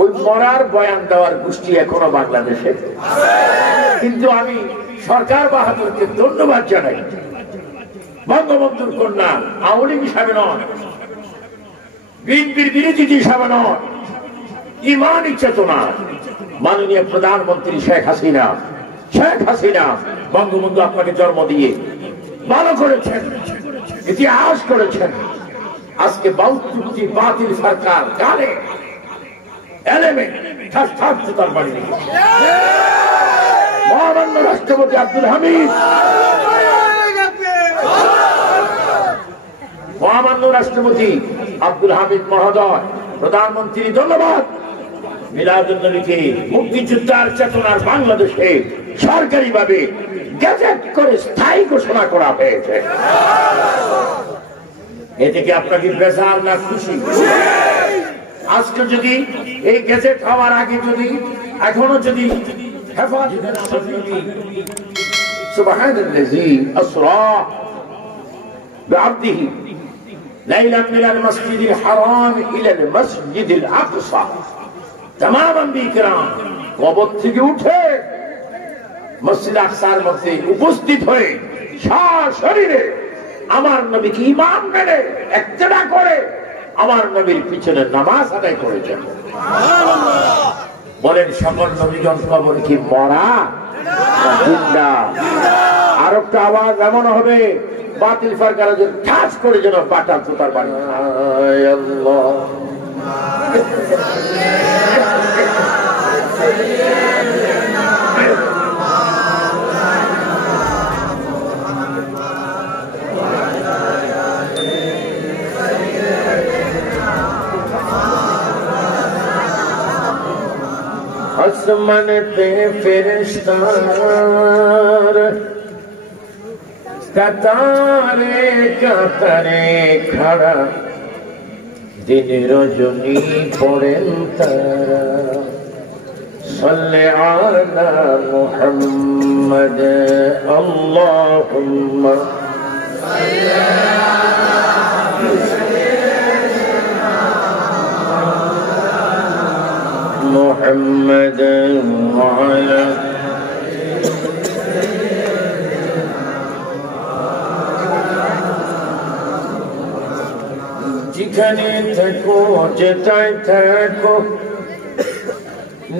ওই মরার বয়ান দেওয়ার গোষ্ঠী এখনো বাংলাদেশে। কিন্তু আমি সরকার বাহাদুরকে ধন্যবাদ জানাই, বঙ্গবন্ধুর কন্যা আওয়ামী লীগ হিসাবে নন, বিএনপির বিরোধী হিসাবে নন, ইমানি চেতনা মাননীয় প্রধানমন্ত্রী শেখ হাসিনা বঙ্গবন্ধু আপনাকে জন্ম দিয়ে ভালো করেছেন, ইতিহাস করেছেন। আজকে বাতিল সরকার গালে এলেমে ঠাস ঠাস জুতার বাড়ি মহামান্য রাষ্ট্রপতি আব্দুল হামিদ, মহামান্য রাষ্ট্রপতি আব্দুল হামিদ মহোদয়, প্রধানমন্ত্রী ধন্যবাদ। মিলাদুন্নবীকে মুক্তিযোদ্ধার চেতনার বাংলাদেশে সরকারিভাবে গেজেট করে স্থায়ী ঘোষণা করা হয়েছে। এতে কি আপনাকে বেজার না খুশি? আজকে যদি এই গেজেট হওয়ার আগে যদি এখনো যদি সুবহানাল্লাযী আসরা বিআবদিহি লাইলান মিনাল মাসজিদিল হারাম ইলাল মাসজিদিল আকসা, তামাম আম্বিয়া কবর থেকে উঠে মসজিদ আকসার মধ্যে উপস্থিত হয়ে সশরীরে আমার নবীকে ইমাম মেনে ইক্তেদা করে আমার নবীর পিছনে নামাজ আদায় করেছেন। বলেন সকল নবীগণ কবর কি মরা জিন্দা? আর একটা আওয়াজ এমন হবে বাতিল সরকার ঠাস করে যেন পাটা জুতার বাড়ি। আল্লাহ আসমানেতে ফেরেশতার কাতারে কাতারে খাড়া, দিন রজনী পড়েন তারা। সাল্লি আলা মুহাম্মদ আল্লাহুম্মা সাল্লি আলা محمد وعلى যেখানে থাকো যেটাই থাকো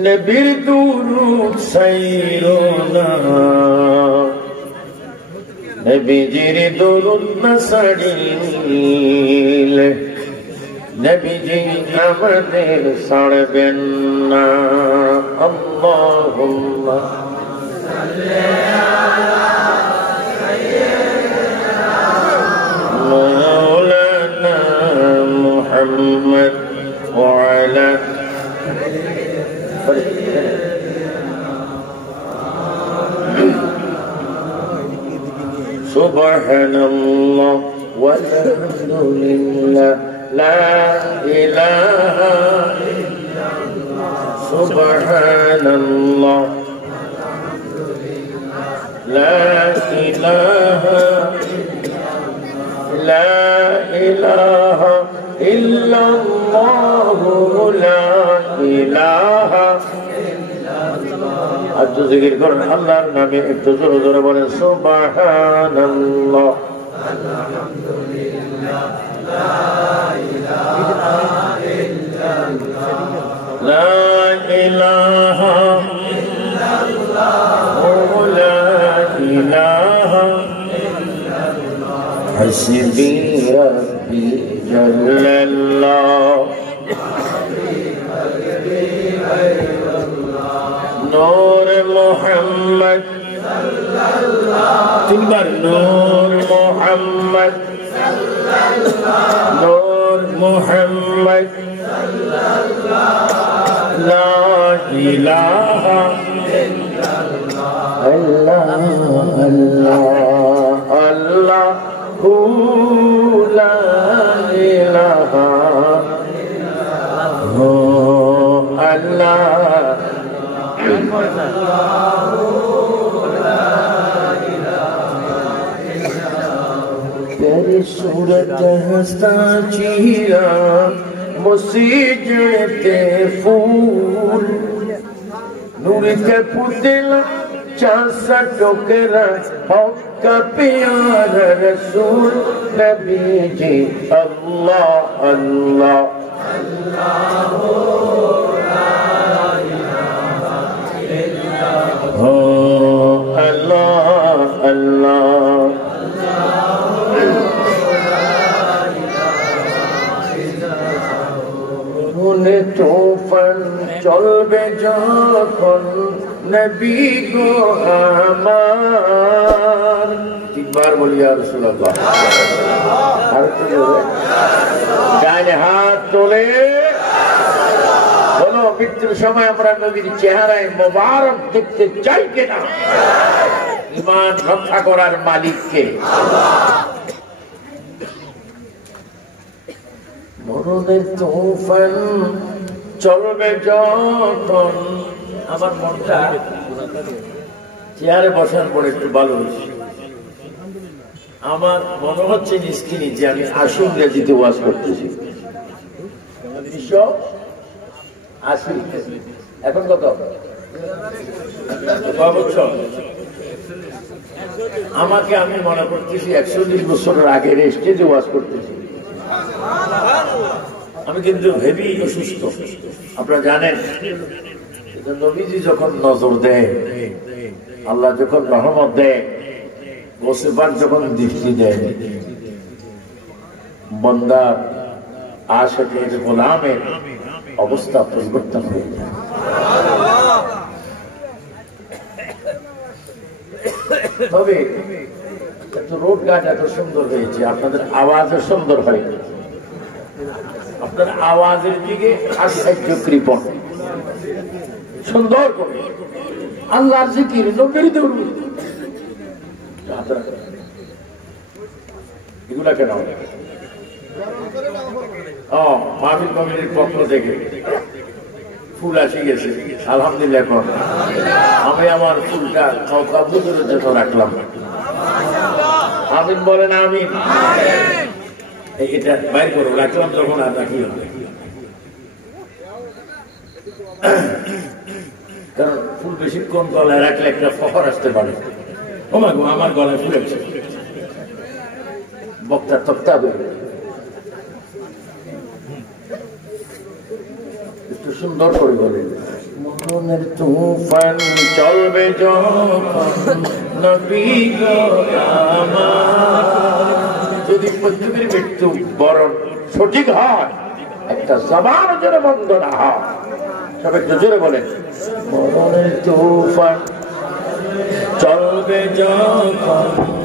নবীর দুরূদ ছাইরো না, নবীজির দুরূদ না ছাড়িলে নবীজি আমাদের ছাড়বেন না। আল্লাহুম্মা সাল্লি আলা সাইয়্যিদিনা মাওলানা মুহাম্মদ ওয়া আলা সুবহানাল্লাহ ওয়ালহামদুলিল্লাহ لا إله إلا الله سبحان الله لا إله إلا الله لا إله আজ জিকির করেন আল্লাহর নামে, একটু জোরে জোরে বলেন সুবহানাল্লাহ আলহামদুলিল্লাহ لا إله إلا الله لا إله إلا الله حسبي ربي جل الله نور محمد تكبر نور محمد نور محمد لا إله إلا الله الله الله لا إله هو الله तेरी सूरत हस्ता चीरा मुसीजते फूल नूर के पुतला चांसा टोकरा का प्यारा रसूल नबी जी अल्लाह अल्लाह हो अल्लाह अल्लाह उन्हें तूफान चलबे যখন नबी को আমার একবার বলি ইয়া রাসূলুল্লাহ আর কি বলে ডানে হাত তোলে বলো মৃত্যুর সময় আমরা নবীর চেহারায় মোবারক দেখতে চাই কিনা ঈমান রক্ষা করার মালিক কে মরণের তুফান চলবে যখন আমার মনটা চেয়ারে বসার পরে একটু ভালো হয়েছে আমার মনে হচ্ছে নিষ্কিনি যে আমি আশি ইংরেজিতে ওয়াজ করতেছি 1980 এখন কত বছর আমাকে আমি মনে করতেছি 120 বছরের আগে স্টেজে ওয়াজ করতেছি আমি কিন্তু হেভি অসুস্থ আপনারা জানেন নবীজি যখন নজর দেয় আল্লাহ যখন রহমত দেয় গোসেবার যখন দৃষ্টি দেয় বান্দার আশিকের গোলামের অবস্থা পরিবর্তন হয়ে যায় তবে রোড ঘাট এত সুন্দর হয়েছে আপনাদের আওয়াজও সুন্দর হয় আপনার আওয়াজের দিকে আশ্চর্য কৃপণ সুন্দর করে আল্লাহর জিকির নবীর দরুদ এগুলা কেন মাহফিল কমিটির পক্ষ থেকে ফুল আসি গেছে আলহামদুলিল্লাহ এখন আমি আমার ফুলটা হুজুরের জন্য রাখলাম আমিন বলেন আমিন এটা বাইর করো রাখলাম যখন আর রাখি কারণ ফুল বেশিক্ষণ গলায় রাখলে একটা ফখর আসতে পারে ও মা গো আমার গলায় ফুল আছে বক্তা তক্তা হয়ে একটু সুন্দর করে বলে মরণের তুফান চলবে যখন নবী গো আমার যদি পৃথিবীর মৃত্যু বরণ সঠিক হয় একটা জবান যেন বন্ধ না হয় সব একটু জোরে বলেন মরণের তুফান চলবে যখন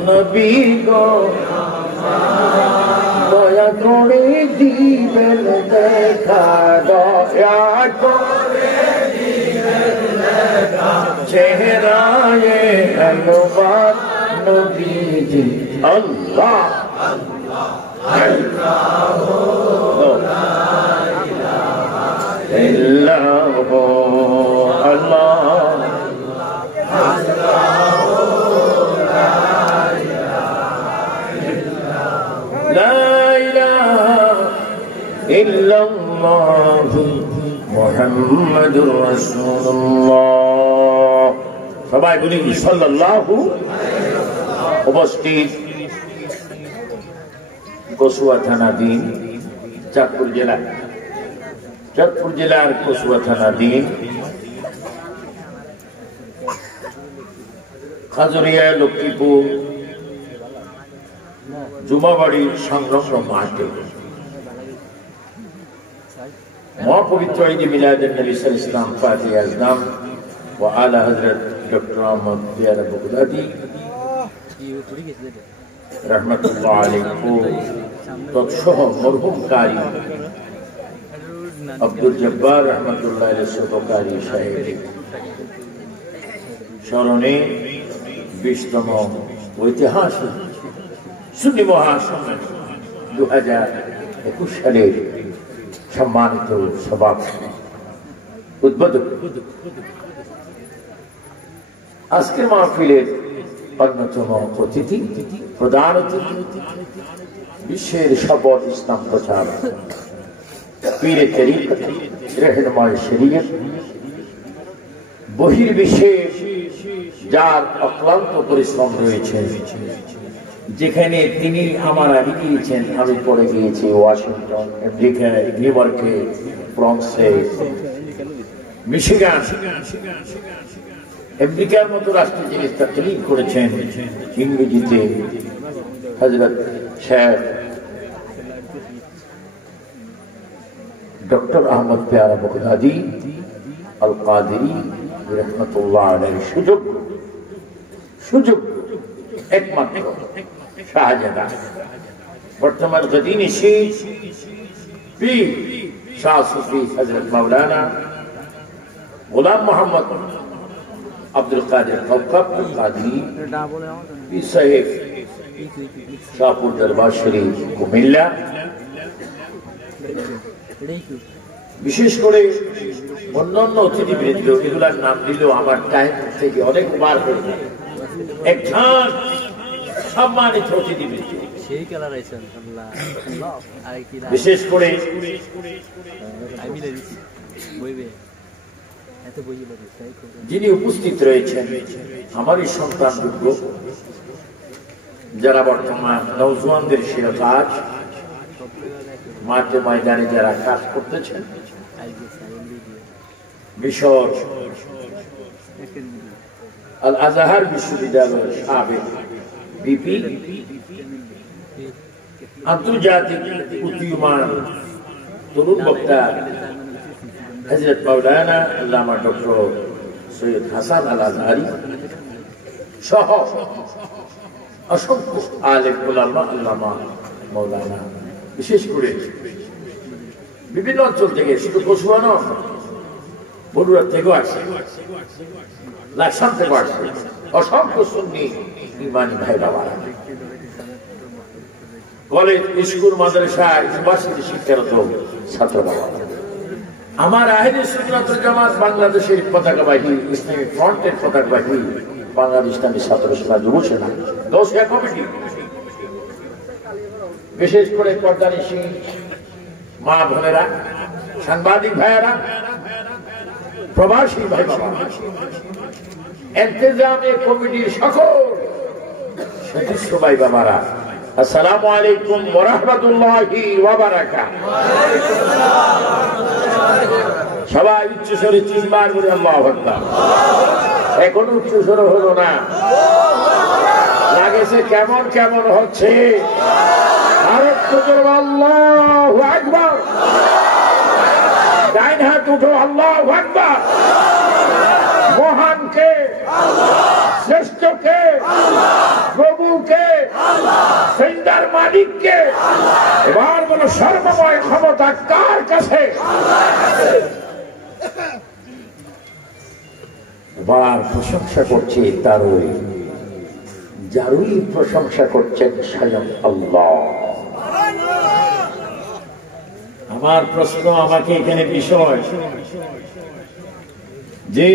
নবী গো দয়া করে দিবেন দেখা দয়া করে দিবেন দেখা চেহারায় আনওয়ার নবীজি আল্লাহ আল্লাহ আল্লাহ লা ইলাহা ইল্লাল্লাহ আল্লাহ মুহাম্মাদুর রাসূলুল্লাহ সবাই বলি সাল্লাল্লাহু উপস্থিত কসুয়া থানাধীন চাঁদপুর জেলার কসুয়া থানাধীন খাজুরিয়া লক্ষ্মীপুর জুমাবাড়ি সংলগ্ন মাঠে মহাপবিত্র ঈদ মিলাদুন নবী সাল্লাল্লাহু আলাইহি ওয়াসাল্লাম ফাতিহা আজম ওয়া আলা হযরত ডক্টর আহমদ পিয়ারা বগদাদি রাহমাতুল্লাহ আলাইহি তৎসহ মরহুম কারি আব্দুল জব্বার রাহমাতুল্লাহ আলাইহি সহকারী সাহেব স্মরণে 20তম ঐতিহাসিক সুন্নি মহাসম্মেলন 2021 সালের সম্মানিত সভাপতি উদ্বোধক আজকের মাহফিলের অন্যতম অতিথি প্রধান অতিথি বিশ্বের শপথ ইসলাম প্রচার পীরে তরিকত, रहनुमाए शरीयत, বহির্বিশ্বে যার অক্লান্ত পরিশ্রম রয়েছে, যেখানে তিনি আমার আগে গিয়েছেন, আমি পরে গিয়েছি ওয়াশিংটন, আমেরিকায়, নিউ ইয়র্কে, ফ্রান্সে, মিশিগান, আমেরিকার মতো রাষ্ট্রে যিনি তাকলিফ করেছেন ইংরেজিতে, হযরত শেখ ডক্টর আহমদ পেয়ারা বগদাদি আল কাদেরী রহমতুল্লাহ আলাইহির সুযোগ একমাত্র শাহজাদা, বর্তমান গদিনী শীষ পীর শাহ সুফি হযরত মাওলানা গোলাম মোহাম্মদ আব্দুল কাদের কওকব আল কাদেরী পীর সাহেব শাহপুর দরবার শরীফ কুমিল্লা, বিশেষ করে অন্যান্য অতিথিবৃন্দ, এগুলার নাম দিলেও আমার টাইম থেকে অনেকবার হয়ে যায়। একজন সম্মানিত অতিথিবৃন্দ, বিশেষ করে যিনি উপস্থিত রয়েছেন আমারই সন্তান দুর্গ, যারা বর্তমান নওজওয়ানদের শিরতাজ মাঠে ময়দানে যারা কাজ করতেছেন, মিশর আল আজহার বিশ্ববিদ্যালয়ের সাবেক ভিপি, আন্তর্জাতিক উদীয়মান তরুণ বক্তা হযরত মাওলানা আল্লামা ডক্টর সৈয়দ হাসান আল আজহারি সহ অসংখ্য আলেম উলামা, আল্লামা মাওলানা, বিশেষ করে বিভিন্ন অঞ্চল থেকে, শুধু কসুয়া নয়, বগুড়া থেকেও আসছে, লাকসাম থেকেও আসছে, অসংখ্য সুন্নি ইমানি ভাই বাবা, কলেজ, স্কুল, মাদ্রাসা, ইউনিভার্সিটি শিক্ষারত ছাত্র বাবা, আমার আহলে সুন্নাত ওয়াল জামাত বাংলাদেশের পতাকাবাহী, ইসলামী ফ্রন্টের পতাকাবাহী বাংলাদেশ ইসলামী ছাত্র সেনা যুব সেনা দোষিয়া কমিটি, বিশেষ করে পর্দানিশী মা বোনেরা, সাংবাদিক ভাইয়েরা, প্রবাসী ভাই বাবা, ইন্তেজামে কমিটির সকল সদস্য ভাই বাবারা, আসসালামু আলাইকুম ওয়া রাহমাতুল্লাহি ওয়া বারাকাতুহু। সবাই উচ্চ স্বরে তিনবার বলে আল্লাহু আকবার। এখন উচ্চ স্বরে হলো না, লাগেছে কেমন কেমন হচ্ছে। ভারত তো আল্লাহু আকবার, ডাইন হাত উঠো আল্লাহু আকবার। মহানকে, শ্রেষ্ঠকে, প্রভুকে, সেন্দার মালিককে, এবার বলো সর্বময় ক্ষমতা কার কাছে? এবার প্রশংসা করছে তারই, যারই প্রশংসা করছেন স্বয়ং আল্লাহ। আমার প্রশ্ন, আমাকে এখানে বিষয় যে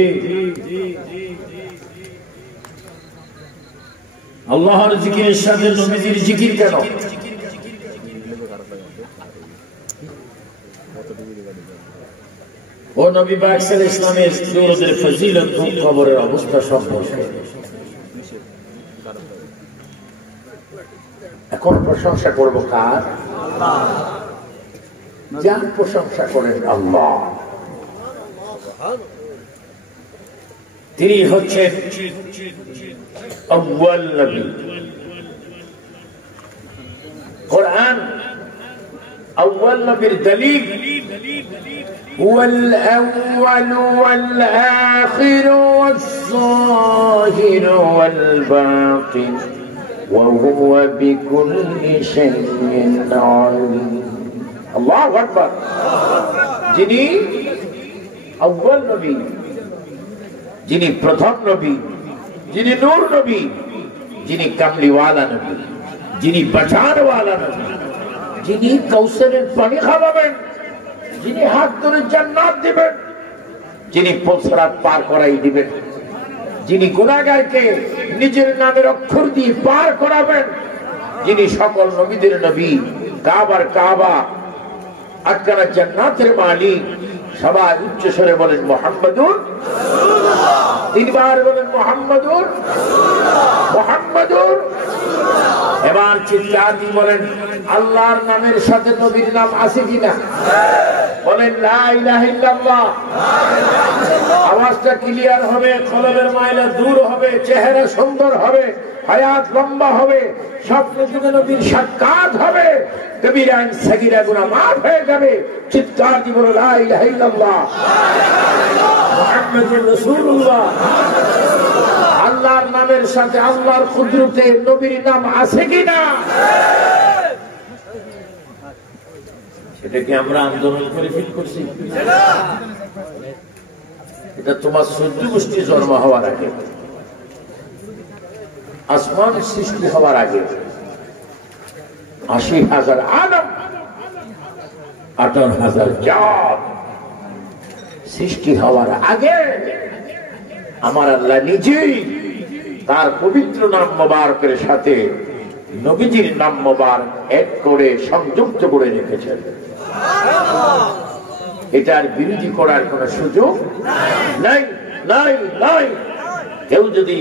আল্লাহর জিকিরের সাথে নবীজির জিকির কেন? ও নবী পাক সাল্লাল্লাহু আলাইহি ওয়াসাল্লামের দরুদের ফজিলত ও কবরের অবস্থা সম্পর্কে এখন প্রশংসা করব কার? যার প্রশংসা করেন আল্লাহ, তিনি হচ্ছেন আউয়াল নবী। কোরআন আউয়াল নবীর দলিল হুয়াল আউয়ালু ওয়াল আখিরু ওয়াস যাহিরু ওয়াল বাতিন ওয়া হুয়া বিকুল্লি শাইইন আলিম। আল্লাহু আকবার। যিনি আউয়াল নবী, যিনি প্রথম নবী, যিনি নূর নবী, যিনি কামলিওয়ালা নবী, যিনি বাঁচানওয়ালা নবী, যিনি কৌশলের পানি খাওয়াবেন, যিনি হাত ধরে জান্নাত দিবেন, যিনি পৌঁছরাত পার করাই দিবেন, যিনি গুনাহগারকে নিজের নামের অক্ষর দিয়ে পার করাবেন, যিনি সকল নবীদের নবী, কাবার কাবা, আটখানা জান্নাতের মালিক। সবাই উচ্চ স্বরে বলেন মুহাম্মাদুর রাসূলুল্লাহ। তিনবার বলেন মুহাম্মাদুর মুহাম্মাদুর। এবার চিৎকার দিয়ে বলেন আল্লাহর নামের সাথে নবীর নাম আছে কিনা? বলেন লা ইলাহা ইল্লাল্লাহ। আওয়াজটা ক্লিয়ার হবে, কলবের ময়লা দূর হবে, চেহারা সুন্দর হবে, হায়াত লম্বা হবে, স্বপ্নে যুগে নবীর সাক্ষাৎ হবে, কবিরা সগীরা গুনাহ মাফ হয়ে যাবে। চিৎকার দিয়ে বলো লা ইলাহা ইল্লাল্লাহ মুহাম্মাদুর রাসূলুল্লাহ। আল্লাহর নামের সাথে আল্লাহর কুদরতে নবীর নাম আছে কিনা? এটা কি আমরা আন্দোলন করে ফিট করছি? এটা তোমার 14 গোষ্ঠী জন্ম হওয়ার আগে, আসমান সৃষ্টি হওয়ার আগে, 80,000 আদম, 18,000 জাত সৃষ্টি হওয়ার আগে আমার আল্লাহ নিজেই তার পবিত্র নাম মোবারকের সাথে নবীজির নাম মোবারক এক করে সংযুক্ত করে রেখেছেন। এটার বিরোধী করার কোন সুযোগ নাই নাই নাই। কেউ যদি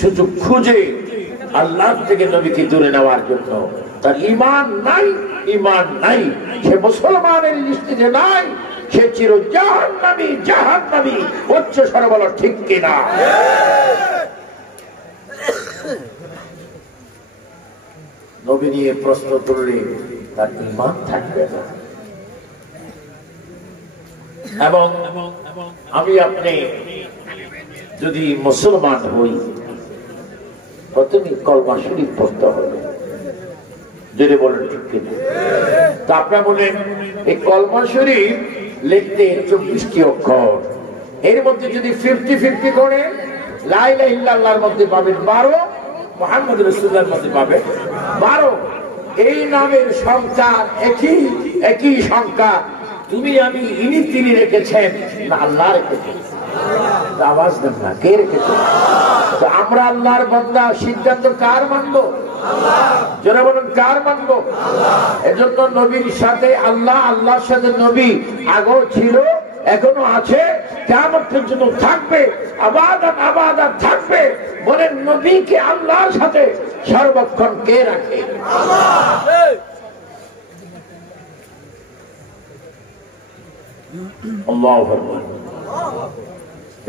সুযোগ খুঁজে আল্লাহ থেকে নবীকে দূরে নেওয়ার জন্য, তার ঈমান নাই, ঈমান নাই, সে মুসলমানের লিস্টে নাই, সে চির জাহান্নামী জাহান্নামী। উচ্চ স্বরে বলো ঠিক কিনা? নবী নিয়ে প্রশ্ন করলে তার ঈমান থাকবে না। এবং আমি আপনি যদি মুসলমান হই, প্রথমে কলমা শরীফ পড়তে হবে। যদি বলেন ঠিক কিনা? তা আপনারা বলেন এই কলমা শরীফ লিখতে 24টি অক্ষর, এর মধ্যে যদি 50-50 করে লা ইলাহা ইল্লাল্লাহর মধ্যে পাবেন 12, মুহাম্মদুর রাসূলুল্লাহর মধ্যে পাবেন 12। এই নামের সংখ্যা একই সংখ্যা। তুমি আমি ইনি তিনি রেখেছেন না আল্লাহ রেখেছেন? আওয়াজ দেন না, কে রেখেছেন? তো আমরা আল্লাহর বান্দা, সিদ্ধান্ত কার মানবো? যারা বলেন কার মানবো? এজন্য নবীর সাথে আল্লাহ, আল্লাহর সাথে নবী আগেও ছিল, এখনো আছে, কিয়ামত পর্যন্ত থাকবে, আবাদাত আবাদাত থাকবে। বলেন নবীকে আল্লাহর সাথে সর্বক্ষণ কে রাখে? আল্লাহ। আল্লাহু আকবার।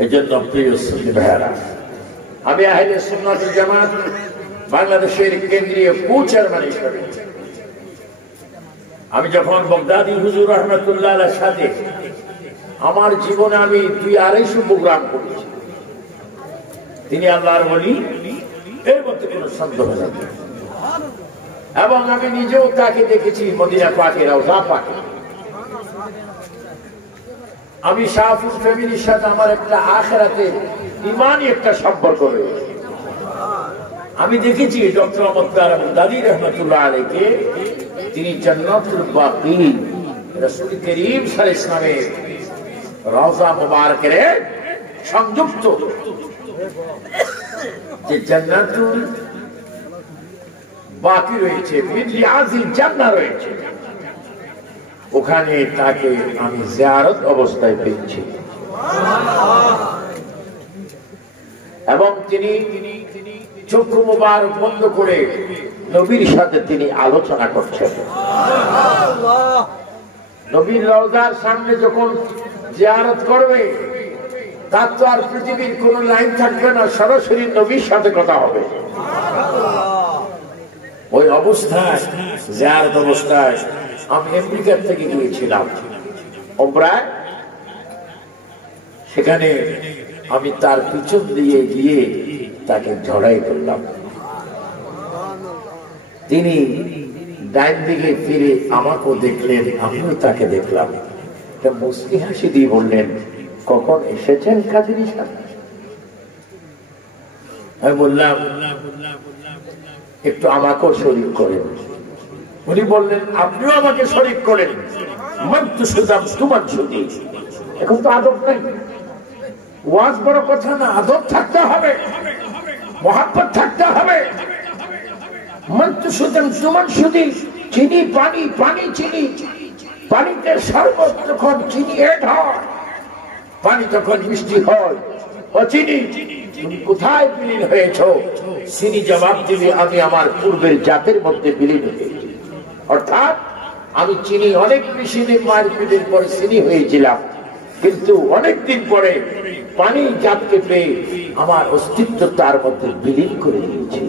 এজন্য প্রিয় সুন্নি ভাইরা, আমি আহলে সুন্নাত ওয়াল জামাত বাংলাদেশের কেন্দ্রীয় চেয়ারম্যান হিসেবে আমি যখন বাগদাদি হুজুর রহমাতুল্লাহ আলাইহির সাথে আমার জীবনে আমি 2-250 প্রোগ্রাম করেছি। তিনি আল্লাহর ওলি, এর মধ্যে কোনো সন্দেহ নেই। এবং আমি নিজেও তাকে দেখেছি মদিনা পাকে, রওজা পাকে। আমি শাহপুর ফ্যামিলির সাথে আমার একটা আখিরাতে ঈমানি একটা সম্পর্ক রয়েছে। আমি দেখেছি ডক্টর আহমদ দাদি রহমতুল্লাহ আলাইহিকে তিনি জান্নাতুল বাকি রাসূল করিম সাল্লাল্লাহু আলাইহি ওয়াসাল্লামের রওজা মুবারকের সংযুক্ত যে জান্নাতুল বাকি রয়েছে, মিনরিয়াজিল জান্নাহ রয়েছে, ওখানে তাকে আমি জিয়ারত অবস্থায় পেয়েছি। এবং তিনি চক্ষু মুবারক বন্ধ করে নবীর সাথে তিনি আলোচনা করছেন। নবীর রওজার সামনে যখন জিয়ারত করবে, তার তো আর পৃথিবীর কোন লাইন থাকবে না, সরাসরি নবীর সাথে কথা হবে। ওই অবস্থায়, জিয়ারত অবস্থায় আমি আমেরিকার থেকে গিয়েছিলাম ওমরায়। সেখানে আমি তার পিছন দিয়ে গিয়ে তাকে জড়াই করলাম। তিনি ডাইন দিকে ফিরে আমাকেও দেখলেন, আমিও তাকে দেখলাম। একটা মুস্কি হাসি দিয়ে বললেন, কখন এসেছেন কাজের সাথে? আমি বললাম, একটু আমাকেও শরীক করেন। উনি বললেন, আপনিও আমাকে শরীক করেন। এখন তো আদব নাই, ওয়াজ বড় কথা না, আদব থাকতে হবে, মহাব্বত থাকতে হবে। মন্ত্র সুদাম সুমান সুদি, চিনি পানি, পানি চিনি, পানিতে শরবত যখন চিনি এড হয়, পানি তখন মিষ্টি হয়। ও চিনি, তুমি কোথায় বিলীন হয়েছ? চিনি জবাব দিবে, আমি আমার পূর্বের জাতের মধ্যে বিলীন হয়েছি। অর্থাৎ আমি চিনি অনেক বেশি দিন মায়ের পেটের পরে চিনি হয়েছিলাম, কিন্তু অনেকদিন পরে পানি জাতকে পেয়ে আমার অস্তিত্ব তার মধ্যে বিলীন করে দিয়েছি।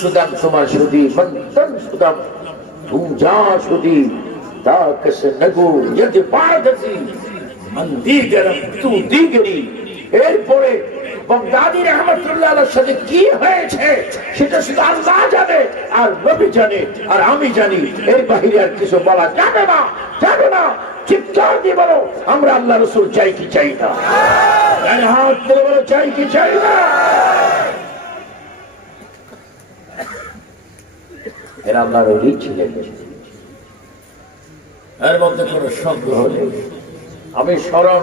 সুদাম তোমার সুদী মন্তন সুদাম যা সুদী তা কস নগু যদ পাদসি মন্দি গরম তু দিগরি। এরপরে বাগদাদি রহমতুল্লাহ আলাইহির সাথে কি হয়েছে সেটা শুধু আল্লাহ জানে, আর নবী জানে, আর আমি জানি। এর বাইরে আর কিছু বলা যাবে না, যাবে না। চিৎকার দিয়ে বলো, আমরা আল্লাহ রাসূল চাই কি চাই না? হাত তুলে বলো, চাই কি চাই না? এরা আল্লাহর ওলি ছিলেন, এর মধ্যে কোনো সন্দেহ নেই। আমি স্মরণ,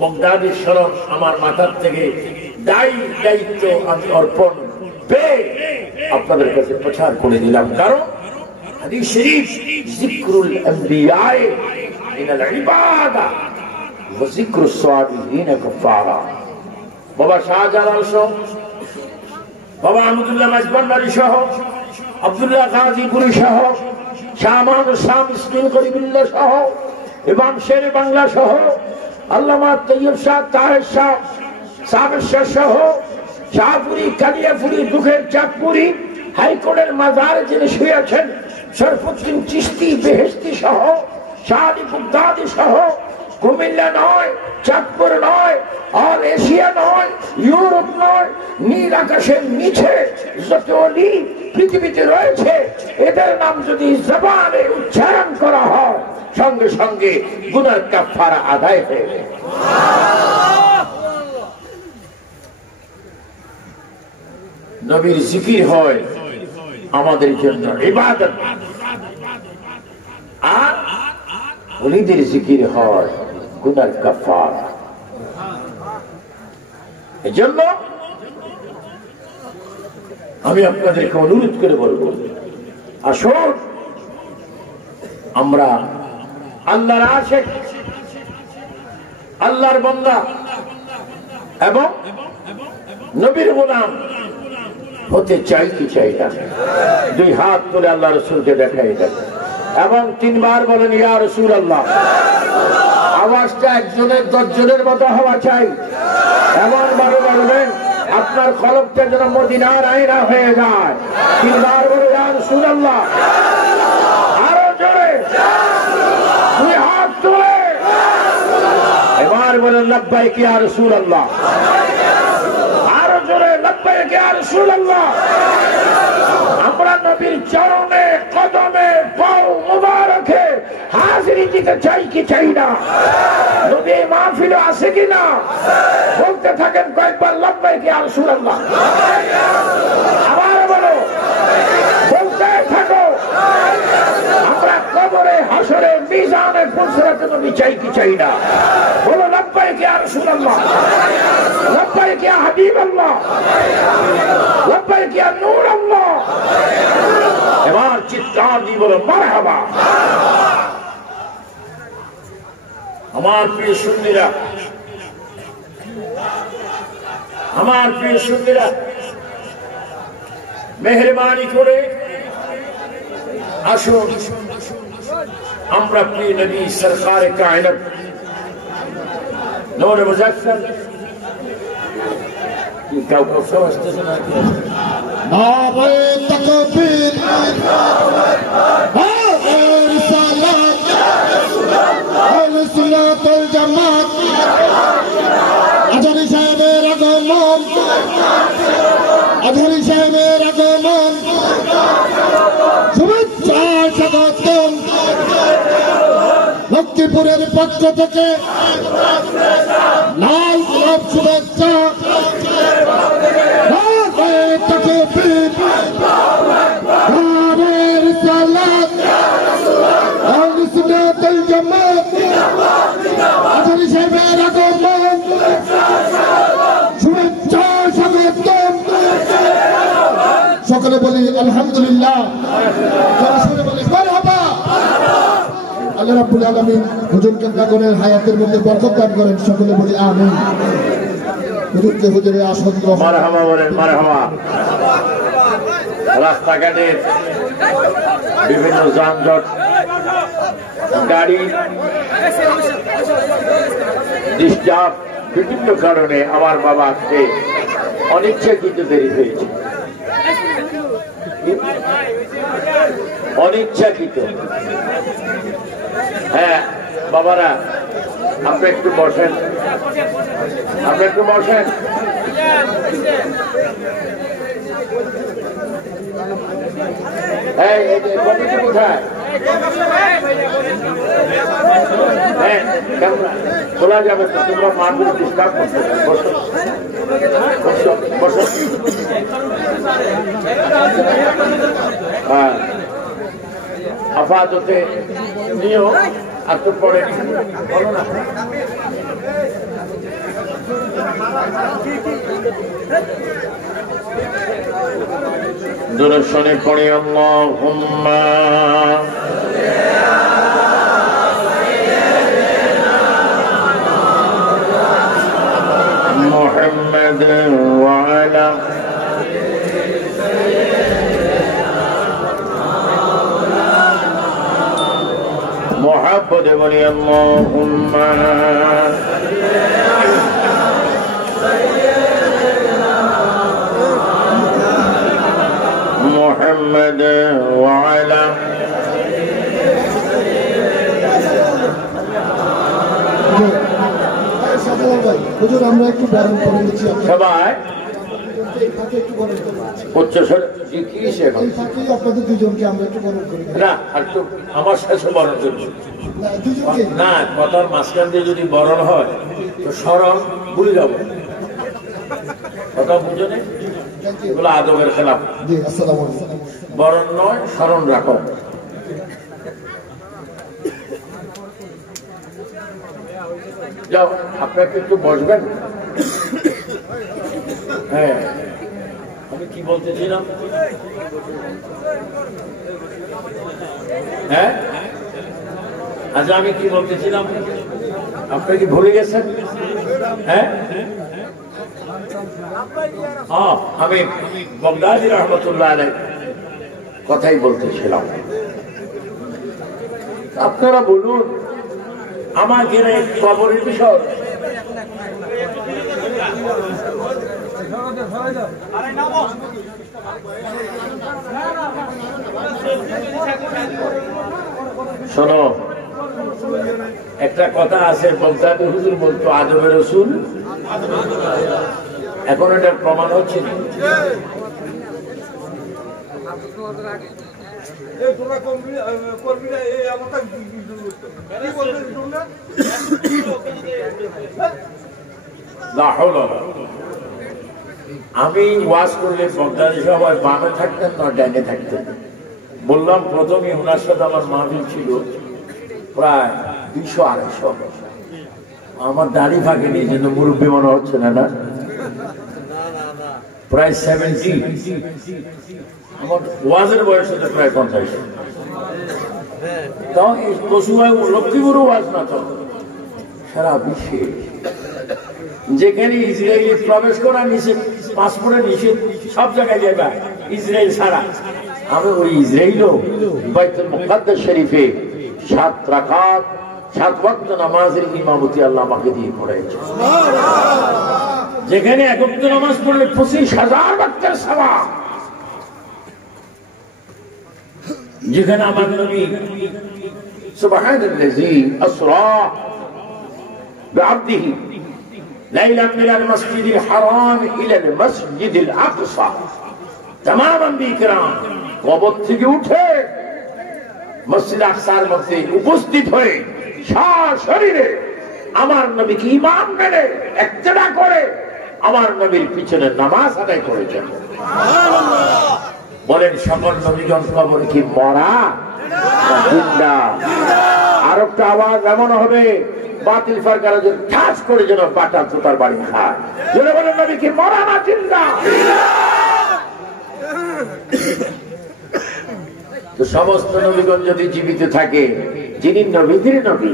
বাগদাদির স্মরণ আমার মাথার থেকে দায়িত্ব আমি অর্পণ পেয়ে আপনাদের কাছে প্রচার করে দিলাম। কারণ হাদিস শরীফ যিকরুল আম্বিয়ায়ে মিনাল ইবাদা ওয়া যিকরুস সালিহিন কাফারা। বাবা শাহজালাল সহ, বাবা আহমদুল্লাহ মাইজবান্ডারি সহ, আব্দুল্লাহ গাজীপুরি সহ, শাহ মাহমুদ শাহ মিসকিন গরিবুল্লাহ সহ, ইমাম শের বাংলা সহ, আল্লামা তৈয়ব শাহ, তাহের শাহ, সাবের শাহ সহ, শাহপুরি, কালিয়াপুরি, দুঃখের চাঁদপুরি, হাইকোর্টের মাজারে যিনি শুয়েছেন শরফুদ্দিন চিশতি বেহেশতি সহ, শাহ আলী বাগদাদি সহ, কুমিল্লা নয়, চাঁদপুর নয়, অল এশিয়া নয়, ইউরোপ নয়, নীল আকাশের নিচে যত ওলি পৃথিবীতে রয়েছে, এদের নাম যদি জবানে উচ্চারণ করা হয়, সঙ্গে সঙ্গে গুনার কাফারা আদায় হয়ে যায়। নবীর জিকির হয় আমাদের জন্য ইবাদত, আর ওলিদের জিকির হয় গুনার কাফারা। এজন্য আমি আপনাদেরকে অনুরোধ করে বলবো, আসুন আমরা আল্লাহর আশিক, আল্লাহর বান্দা এবং নবীর গোলাম হতে চাই কি চাই না? দুই হাত তুলে আল্লাহ রাসূলকে দেখাই দেন এবং তিনবার বলেন, ইয়া রাসূলুল্লাহ। আওয়াজটা একজনের 10 জনের মতো হওয়া চাই। এমন ভাবে বলবেন আপনার কলবটা যেন মদিনার আয়না হয়ে যায়। তিনবার বলে, ইয়া রাসূলুল্লাহ। আরো জোরে, দুই হাত তুলে এবার বলেন, লাব্বাইক ইয়া রাসূলুল্লাহ। আরো জোরে, লাব্বাইক ইয়া রাসূলুল্লাহ। আমরা নবীর চরণে কদমে পাও মুবারকে হাজিরি দিতে চাই কি চাই না? নবী মাহফিলে আছে কিনা? বলতে থাকেন কয়েকবার, লাব্বাইক ইয়া রাসূলুল্লাহ। আবার বলো, বলতে থাকো। আমরা কবরে, হাসরে, মিজানে পুরসরাতে নবী চাই কি চাই না? বলো, লাব্বাইক ইয়া রাসূলুল্লাহ, লাব্বাইক ইয়া হাবিবাল্লাহ, লাব্বাইক ইয়া নূরাল্লাহ। এবার চিৎকার দিয়ে বলো, মারহাবা। আমার প্রিয় সুন্নিরা, আমার প্রিয় সুন্নিরা, মেহেরবানি করে আসুন আমরা প্রিয় নবী সরকারে কায়নাত নূরে মুজাফফর কি কাউকে সমঝতেছে না? নারে তাকবীর, নারে রিসালাত, আহলে সুন্নাত ওয়াল জামাত, আজহারী সাহেবের আগমন, আজহারী সাহেবের আগমন, শুভেচ্ছা স্বাগতম। লক্ষ্মীপুরের পক্ষ থেকে লাল গোলাপ শুভেচ্ছা। নারে তাকবীর, নারে রিসালাত, আহলে সুন্নাত ওয়াল জামাত, আজহারী সাহেবের আগমন, শুভেচ্ছা স্বাগতম। সকলে বলি আলহামদুলিল্লাহ। রাব্বুল আলামিন হুজুর কেবলাগণের হায়াতের মধ্যে বরকত দান করেন, সকলে বলি আমিন। হুজুরকে হুজুরের আসন গ্রহণ। মারহাবা বলেন, মারহাবা। রাস্তাঘাটে বিভিন্ন যানজট, গাড়ি ডিস্টার্ব, বিভিন্ন কারণে আমার বাবা আজকে অনিচ্ছাকৃত দেরি হয়েছে, অনিচ্ছাকৃত। হ্যাঁ বাবারা, আপনি একটু বসেন, আপনি একটু বসেন। এই কমিটি কোথায়? হ্যাঁ ক্যামেরা খোলা যাবে তো, তোমরা মারপিট ডিস্টার্ব করছো। বসো বসো বসো। হ্যাঁ আপাততে নিও, আর তো পরে বলো না। দূরশনে পড়ে আল্লাহুম্মা মুহাম্মাদ ওয়া আলা মুহাম্মাদ বলি আল্লাহুম্মা محمد وعلى হুজুর আমরা একটু বরণ করে নিচ্ছি, সবাই একটু বরণ করে নিচ্ছি। উচ্চস্বর এই ফাঁকেই আপনাদের দুজনকে আমরা একটু বরণ করি। না, আর তো আমার শেষে বরণ করবো না, দুজনকে না, কথার মাঝখান দিয়ে যদি বরণ হয় তো স্মরণ ভুলে যাব, কথা বুঝে নেই, এগুলো আদবের খেলাফ। জি, আসসালামু আলাইকুম। বরণ নয়, স্মরণ রাখো। যাও, আপনাকে একটু বসবেন। হ্যাঁ আমি কি বলতেছিলাম? হ্যাঁ আচ্ছা, আমি কি বলতেছিলাম? আপনি কি ভুলে গেছেন? হ্যাঁ আমি বগদাদি রহমতুল্লাহ আলাইহি কথাই বলতেছিলাম। আপনারা বলুন, আমাকে কবরের বিষয় শোনো, একটা কথা আছে, বগদাদি হুজুর বলতো আদবের রসুল, এখন এটার প্রমাণ হচ্ছে না। আমি ওয়াজ করলে বগদাদি সবাই বামে থাকতেন না ডাইনে থাকতেন। বললাম প্রথমে ওনার সাথে আমার মাহফিল ছিল প্রায় 200-250। আমার দাড়ি থাকেনি, এই জন্য মুরব্বী মনে হচ্ছে না, না প্রায় 70। আমার ওয়াজের বয়স হচ্ছে প্রায় 50। তাও এই পশুভাই লক্ষ্মীপুরও ওয়াজ না, তো সারা বিশ্বে যেখানে ইসরায়েলি প্রবেশ করা নিষেধ, পাসপোর্টে নিষেধ, সব জায়গায় যাবে ইসরায়েল ছাড়া। আমি ওই ইসরায়েলও বাইতুল মুকাদ্দাস শরীফে 7 রাকাত 7 ওয়াক্ত নামাজের ইমামতি আল্লাহ আমাকে দিয়ে করাইছে, যেখানে এক ওয়াক্ত নামাজ পড়লে 25,000 ওয়াক্তের সওয়াব। যেখানে আমার নবী সুবহানাল্লাযী আসরা বিআবদিহি লাইলান মিনাল মাসজিদিল হারাম ইলাল মাসজিদিল আকসা, তামাম আম্বিয়া কিরাম কবর থেকে উঠে মসজিদ আকসার মধ্যে উপস্থিত হয়ে সশরীরে আমার নবীকে ইমাম মেনে ইক্তেদা করে আমার নবীর পিছনে নামাজ আদায় করেছেন। বলেন, সকল নবীগণ কবর কি মরা জিন্দা? আর একটা আওয়াজ এমন হবে বাতিল ফারকারা যেন ঠাস করে যেন বাটা জুতার বাড়ি খায়। যেন বলেন, নবী কি মরা না জিন্দা? তো সমস্ত নবীগণ যদি জীবিত থাকে, যিনি নবীদের নবী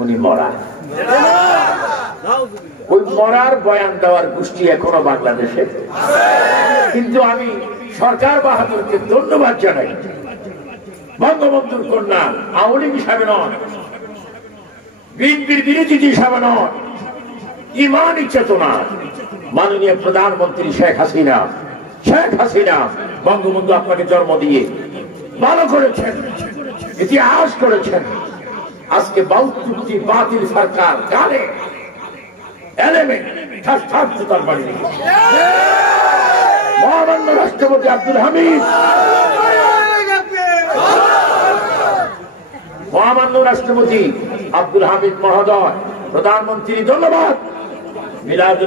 উনি মরা, ওই মরার বয়ান দেওয়ার গোষ্ঠী এখনো বাংলাদেশে। কিন্তু আমি সরকার বাহাদুরকে ধন্যবাদ জানাই, বঙ্গবন্ধুর কন্যা আওয়ামী লীগ হিসাবে নয়, বিএনপির বিরোধী হিসাবে নয়, ইমানি চেতনা মাননীয় প্রধানমন্ত্রী শেখ হাসিনা বঙ্গবন্ধু আপনাকে জন্ম দিয়ে ভালো করেছেন, ইতিহাস করেছেন। আজকে বাতিল সরকার গানে মহামান্য রাষ্ট্রপতি আব্দুল হামিদ, মহামান্য রাষ্ট্রপতি আব্দুল হামিদ মহোদয়, প্রধানমন্ত্রী ধন্যবাদ। মিলাদ